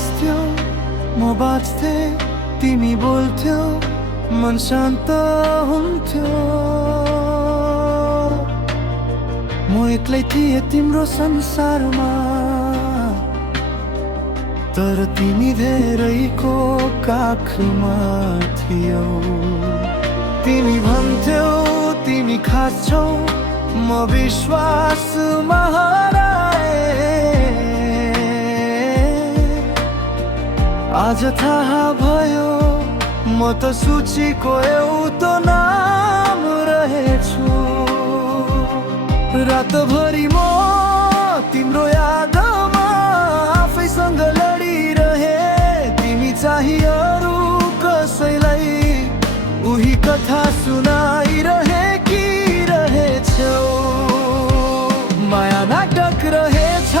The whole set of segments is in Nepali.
बस्थ्यौ म बाँच्थे, तिमी बोल्थ्यौ मन शान्त हुन्थ्यो। म एक्लै थिएँ तिम्रो संसारमा, तर तिमी धेरैको काखमा थियौ। तिमी भन्थ्यौ तिमी खास छौ, म विश्वासमा हराए। आज थाहा भयो म त सूचीको एउटा नाम रहेछु। रातभरि म तिम्रो यादमा आफैसँग लडिरहे। तिमी चाहिँ अरू कसैलाई उही कथा सुनाइरहेकी रहेछौ। माया नाटक रहेछ,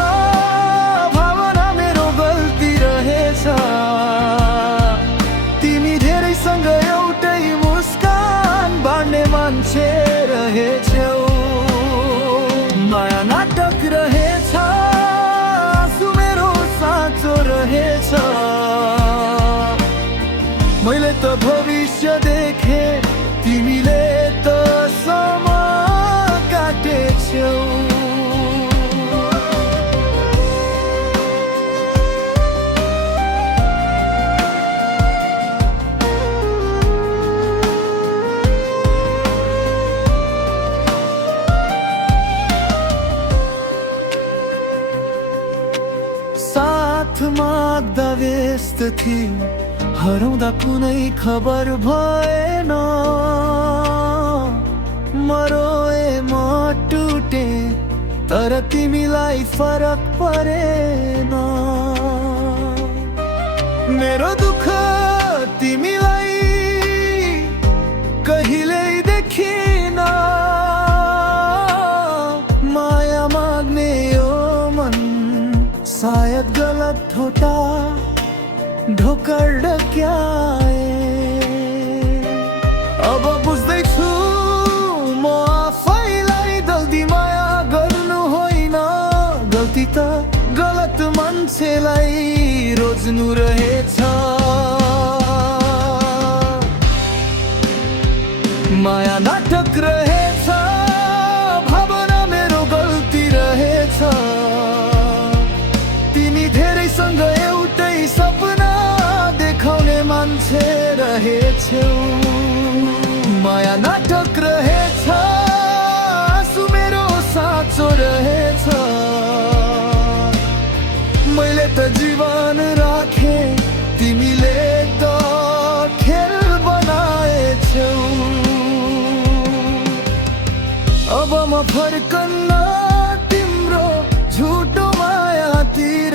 भावना मेरो गल्ती रहेछ। तिमी धेरैसँग एउटै मुस्कान बाँड्ने मान्छे रहेछौ। माया नाटक रहेछ, आँसु मेरो साँचो रहेछ। मैले त भविष्य देखे, तिमीले त समय काटेछौ। साथ माग्दा व्यस्त थियौ, हराउँदा कुनै खबर भएन। म रोए म टुटे, तर तिमीलाई फरक परेन। मेरो दुःख तिमीलाई कहिल्यै देखिन। माया माग्ने यो मन सायद गलत होता, ढोकर ढक्याए। अब बुझ्दैछु म आफैलाई, जल्दी माया गर्नु होइन, गल्ती त गलत मान्छेलाई रोज्नु रहेछ। माया नाटक रहेछ, भावना मेरो गल्ती रहेछ। तिमी धेरैसँग एउटै सपना देखाउने मान्छे रहेछौ। माया नाटक रहेछ, आँसु मेरो साँचो रहेछ। मैले त जीवन राखे, तिमीले त खेल बनाएछौ। अब म फर्कन्न तिम्रो झुटो मायातिर।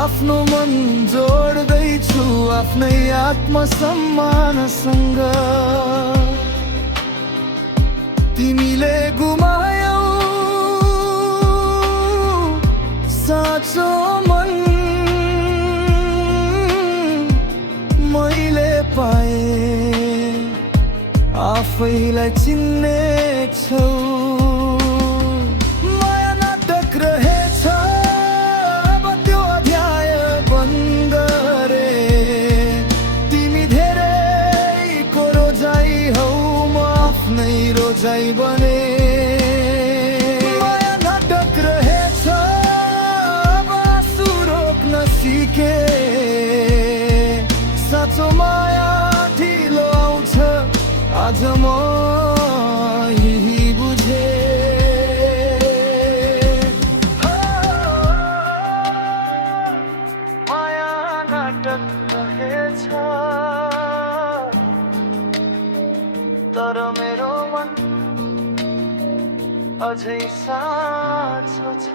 आफ्नो मन जोड्दैछु आफ्नै आत्मसम्मानसँग। तिमीले गुमायौ साँचो मन, मैले पाएँ आफैलाई चिन्ने छौ। माया नाटक रहेछ, अब त्यो अध्याय बन्द रे। तिमी धेरैको रोजाइ हौ, म आफ्नै रोजाइ बने। माया नाटक रहेछ, अब आँसु रोक्न सिके। साँचो माया ढिलो आउँछ, आज म यही बुझे। माया नाटक रहेछ, तर मेरो मन अझै साँचो छ।